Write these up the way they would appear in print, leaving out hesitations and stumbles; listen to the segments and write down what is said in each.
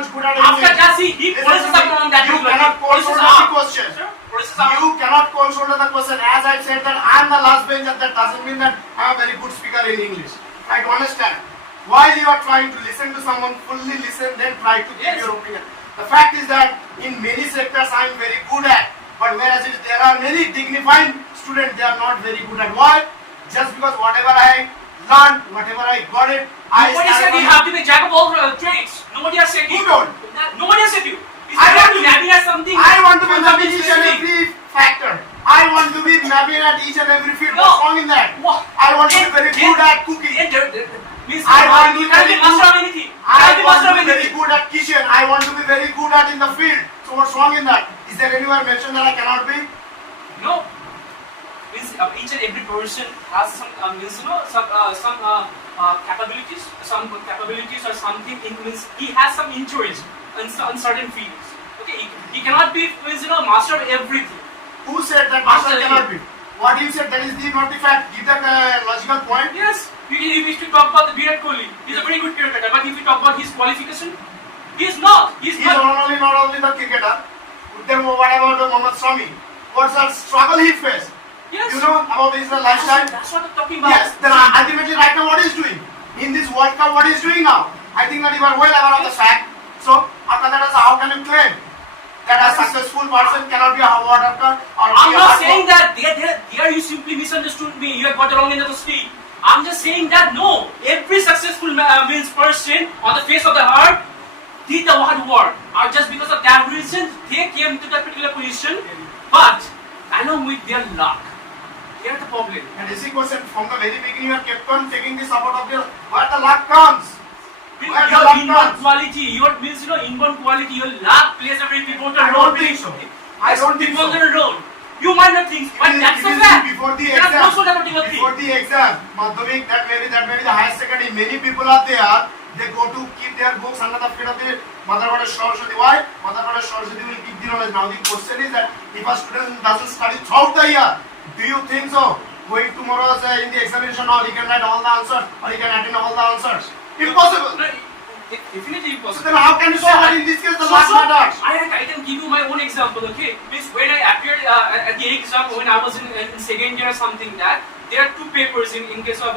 much good at After English. that, he polices up on that. You cannot cold shoulder the question. You cannot cold shoulder the question. As I said that I am the last bencher, that doesn't mean that I am a very good speaker in English. Try to understand. While you are trying to listen to someone, fully listen, then try to give your opinion. The fact is that in many sectors I am very good at, but whereas there are many dignified students, they are not very good at. Why? Just because whatever I learned, whatever I got it, Nobody said you have to be jack of all trades. Nobody has said you. Who told? Nobody has said you. I want to navigate something. I want to be mapping each and every factor. I want to be mapping at each and every field. What's wrong in that? What? I want to be very good at cooking. I want to be very master of anything. I want to be very good at kitchen. I want to be very good at in the field. So what's wrong in that? Is there anywhere mentioned that I cannot be? No. Means each and every person has some capabilities or something. Means he has some interest in certain fields. Okay, he cannot be master of everything. Who said that master cannot be? What you said, that is not the fact. Give that a logical point. Yes. If we talk about the Virat Kohli, he's a very good cricketer. But if we talk about his qualification, he is not. He is not only the cricketer. Then what about the Mohammad Shami? What's the struggle he faced? Yes. You know about his lifestyle? That's what I'm talking about. Yes. Then ultimately right now what he's doing? In this World Cup, what he's doing now? I think that you are well aware of the fact. So after that, how can you claim that a successful person cannot be a worker? I'm not saying that. There you simply misunderstood me. You have got the wrong end of the stick. I'm just saying that no, every successful means person on the face of the earth did the hard work. Or just because of that reason, they came to that particular position. But along with their luck, here's the problem. And this question from the very beginning, you have kept on taking the support of your where the luck comes. Your inborn quality, inborn quality, your luck plays a very pivotal role. I don't think so. I don't think so. Role. You might not think, but that's a fact. Before the exam, Madhyamik, that may be the highest secondary. Many people are there. They go to keep their books under the feet of the Mother Goddess Saraswati. Why? Mother Goddess Saraswati will keep the knowledge. Now the question is that if a student doesn't study throughout the year, do you think so? Going tomorrow in the examination hall, he can write all the answers or he can attend all the answers? Impossible. No, definitely impossible. So then how can you say that in this case the luck matters? I can give you my own example, okay? Means when I appeared at the exam when I was in second year or something, that there are two papers in case of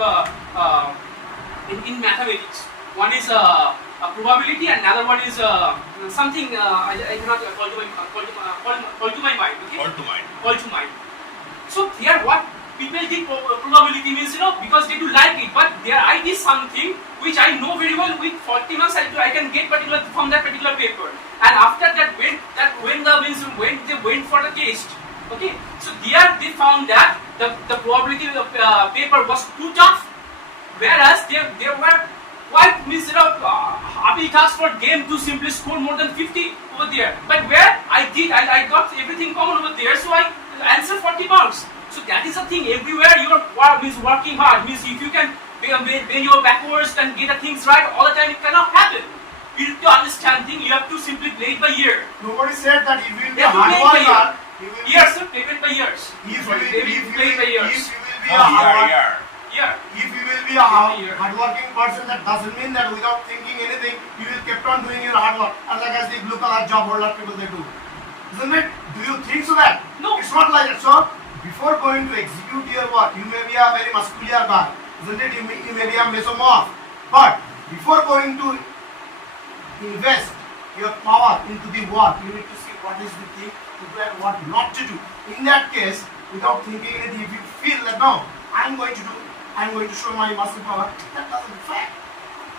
in mathematics. One is a probability and another one is something I cannot call to my mind, okay? Call to mind. So here what people did probability means because they do like it, but there I did something which I know very well. With 40 marks I can get particular from that particular paper, and after that when they went for the test, okay, so there they found that the probability of the paper was too tough, whereas they were quite happy task for game to simply score more than 50 over there, but where I got everything common over there, so I answered 40 marks. So that is the thing. Everywhere you are working hard. Means if you can bend your backwards and get the things right all the time, it cannot happen. You need to understand things. You have to simply play it by ear. Nobody said that if you will be a hard worker. Years, play it by years. If you will be a hardworking person, that doesn't mean that without thinking anything, you will keep on doing your hard work. And like as the blue collar job holder people they do. Isn't it? Do you think so that? No. It's not like that. So before going to execute your work, you may be a very muscular guy, isn't it? You may be a mesomorph. But before going to invest your power into the work, you need to see what is the thing to do and what not to do. In that case, without thinking anything, if you feel that no, I'm going to show my muscle power, that doesn't fact.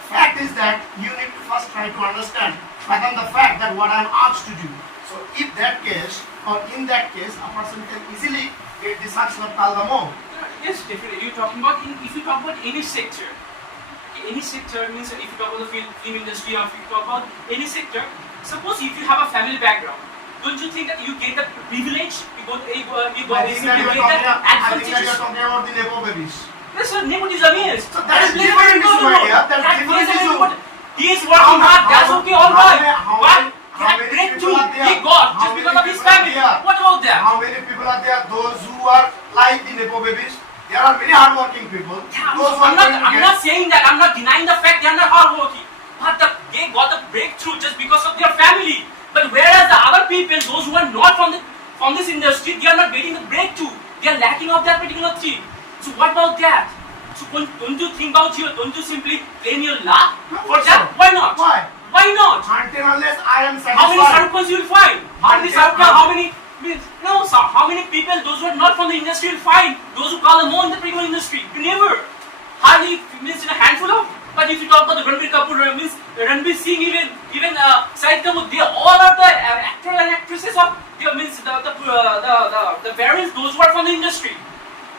Fact is that you need to first try to understand fathom the fact that what I'm asked to do. So if that case, or in that case, a person can easily get the success of Kaldamo. Yes, definitely. If you talk about any sector, means if you talk about the film industry or if you talk about any sector, suppose if you have a family background, don't you think that you get the privilege? I think that you are talking about the Nepo babies. Yes, sir, nepotism is. So that is different issue, my dear. That is different issue. He is working hard. That's okay, all right. But that breakthrough he got just because of his family. What about that? How many people are there? Those who are like the Nepo babies. There are many hardworking people. I'm not saying that. I'm not denying the fact they are not hardworking. But the they got the breakthrough just because of their family. But whereas the other people, those who are not from this industry, they are not getting the breakthrough. They are lacking of that particular thing. So what about that? So don't you think about you? Don't you simply claim your luck for that? Why not? Why? Why not? Until unless I am How many satisfied. circles you will find? How many Until- circles? How many? No, so how many people? Those who are not from the industry will find. Those who call them more in the particular industry. You never. Hardly means in a handful of. But if you talk about the Ranbir Kapoor, means Ranbir Singh, even Syed Kapoor, they all are the actors and actresses of means the parents, those who are from the industry.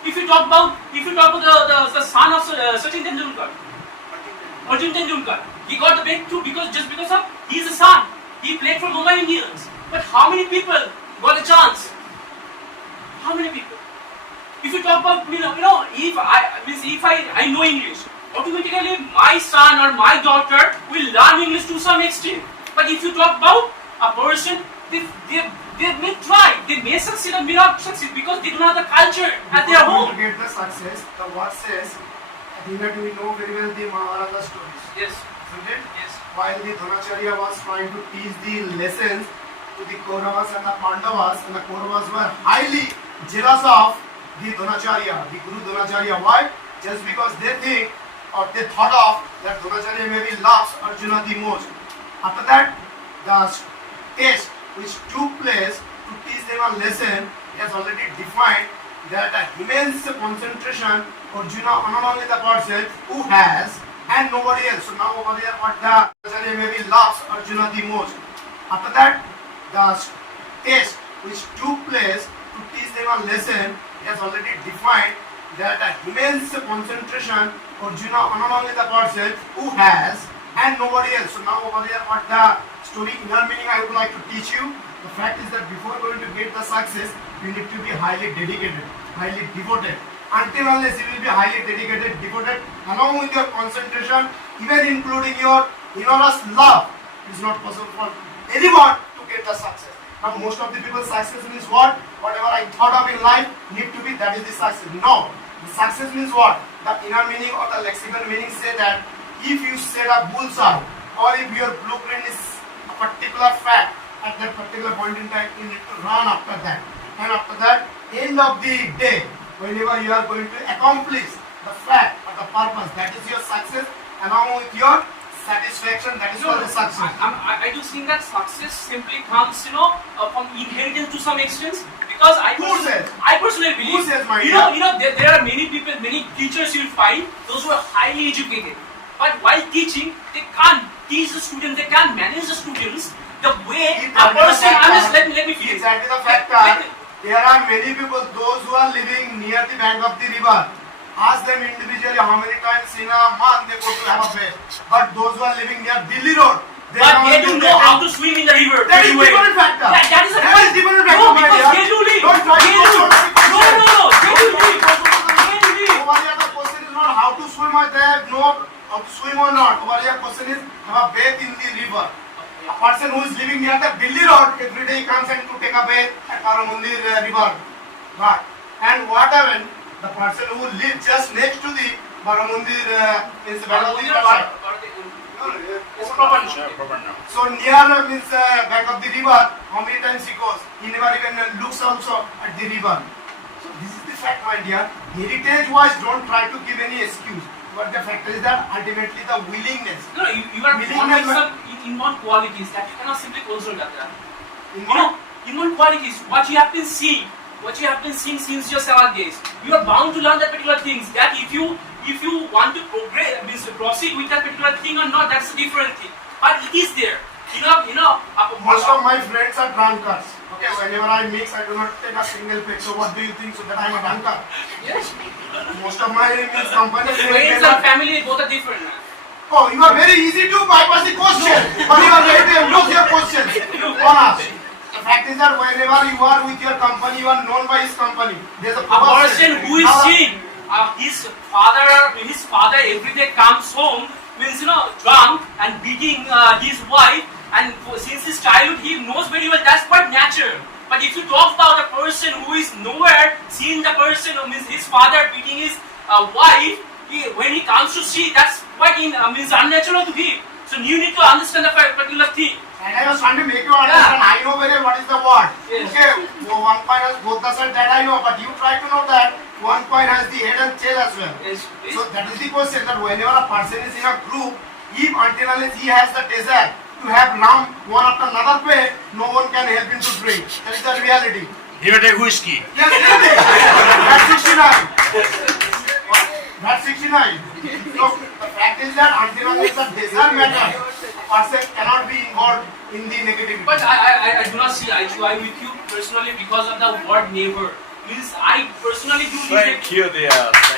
If you talk about the son of Sachin Tendulkar, Arjun Tendulkar, he got the breakthrough because of he's a son. He played for Mumbai Indians. But how many people got a chance? How many people? If you talk about if I know English, automatically my son or my daughter will learn English to some extent. But if you talk about a person, they may try, they may succeed or may not succeed because they do not have the culture at their home. To get the success, the word says, I think that we know very well the Mahabharata stories. Yes. Isn't it? Yes. While the Dronacharya was trying to teach the lessons to the Kauravas and the Pandavas, and the Kauravas were highly jealous of the Dronacharya, the Guru Dronacharya. Why? Just because they think or they thought of that Dronacharya maybe loves Arjuna the most. After that, the test which took place to teach them a lesson has already defined that a immense concentration Arjuna not only the person who has and nobody else. So now over there what the Dronacharya maybe loves Arjuna the most. After that, the test which took place to teach them a lesson has already defined that a immense concentration Arjuna not only the person who has and nobody else. So now over there what the story inner meaning I would like to teach you. The fact is that before going to get the success, you need to be highly dedicated, highly devoted. Until unless you will be highly dedicated, devoted, along with your concentration, even including your enormous love, it is not possible for anyone to get the success. Now most of the people's success means what? Whatever I thought of in life need to be, that is the success. No. The success means what? The inner meaning or the lexical meaning say that if you set a bullseye or if your blueprint is a particular fact at that particular point in time, you need to run after that. And after that, end of the day, whenever you are going to accomplish the fact or the purpose, that is your success along with your satisfaction, that is called the success. I do think that success simply comes, from inheritance to some extent. Because I personally believe, Who says, my there are many people, many teachers you'll find, those who are highly educated. But while teaching, they can't teach the students, they can't manage the students the way a person. Let me finish. Exactly the fact that there are many people, those who are living near the bank of the river. Ask them individually how many times in a month they go to have a bath. But those who are living near Delhi Road, they don't know how to swim in the river. That is different factor. That is a different factor. No, because they do live. Don't try to No, they do live. Over here the question is not how to swim or there, no, how to swim or not. Over here question is have a bath in the river. A person who is living near the Delhi Road, every day he comes and to take a bath at Karamandir river. But, and what happened? The person who lives just next to the Baramundir is so near means bank of the river, how many times he goes? He never even looks also at the river. So this is the fact, my dear. Heritage wise, don't try to give any excuse. But the fact is that ultimately the willingness. No, you are born with some inborn qualities that you cannot simply control that. Inborn qualities, what you have been seeing since your 7 days. You are bound to learn that particular things. That if you want to progress, means to proceed with that particular thing or not, that's a different thing. But it is there. Most of my friends are drunkards. Okay, whenever I mix, I do not take a single pick. So what do you think? So that I am a drunkard? Yes. Most of my companies. Friends and family both are different. Oh, you are very easy to bypass the question, but you are ready to impose your questions on us. The fact is that whenever you are with your company, you are known by his company. There's a person who is seeing his father every day comes home, means drunk and beating his wife, and since his childhood he knows very well that's quite natural. But if you talk about a person who is nowhere seeing the person, means his father beating his wife, when he comes to see, that's quite means unnatural to him. So you need to understand a particular thing. And I was trying to make you understand. I know very well what is the word. Yes. Okay, one coin has both the sides, that I know, but you try to know that one coin has the head and tail as well. Yes, please. So that is the question, that whenever a person is in a group, if until unless he has the desire to have lamb one after another way, no one can help him to drink. That is the reality. Give me a whiskey. Yes, really. That's 69. That's 69. So the fact is that until unless the desire matters, a person cannot be involved in the negativity. But I do not see eye to eye with you personally because of the word neighbor. Means I personally do Thank you, dear. Thank